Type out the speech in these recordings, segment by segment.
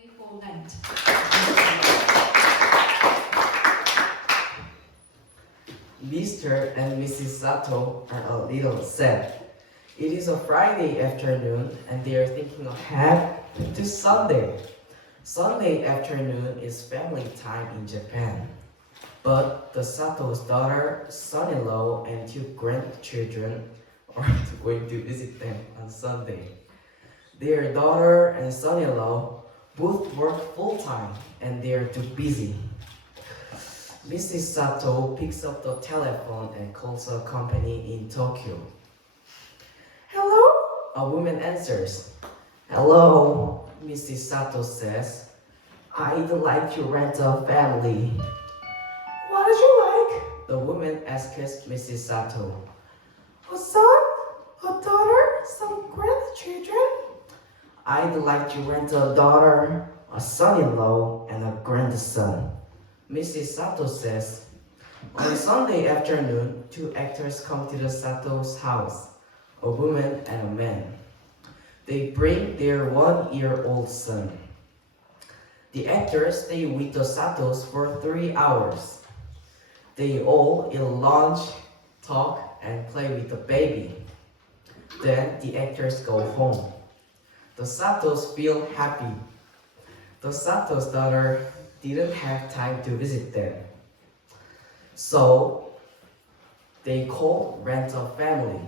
playful night. Mr. and Mrs. Sato are a little sad. It is a Friday afternoon and they are thinking ahead to Sunday. Sunday afternoon is family time in Japan. But the Sato's daughter, son-in-law, and two grandchildren are going to visit them on Sunday. Their daughter and son-in-law both work full-time and they are too busy. Mrs. Sato picks up the telephone and calls a company in Tokyo. Hello? A woman answers. Hello, Mrs. Sato says. I'd like to rent a family. What would you like? The woman asks Mrs. Sato. A son? A daughter? Some grandchildren? I'd like to rent a daughter, a son-in-law, and a grandson. Mrs. Sato says, on Sunday afternoon, two actors come to the Sato's house, a woman and a man. They bring their 1-year-old son. The actors stay with the Satos for 3 hours. They all eat lunch, talk, and play with the baby. Then the actors go home. The Satos feel happy. The Sato's daughter didn't have time to visit them. So they called Rent a Family.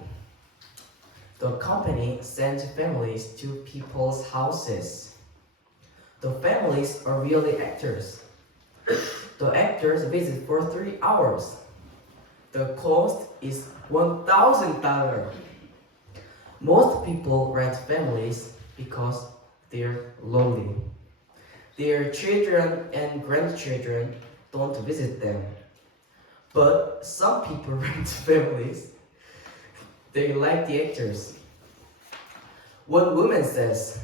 The company sends families to people's houses. The families are really actors. The actors visit for 3 hours. The cost is $1,000. Most people rent families because they're lonely. Their children and grandchildren don't visit them. But some people rent families. They like the actors. One woman says,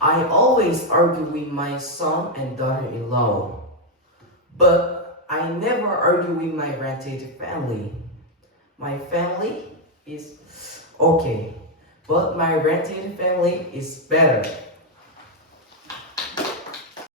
I always argue with my son and daughter-in-law, but I never argue with my rented family. My family is okay, but my rented family is better.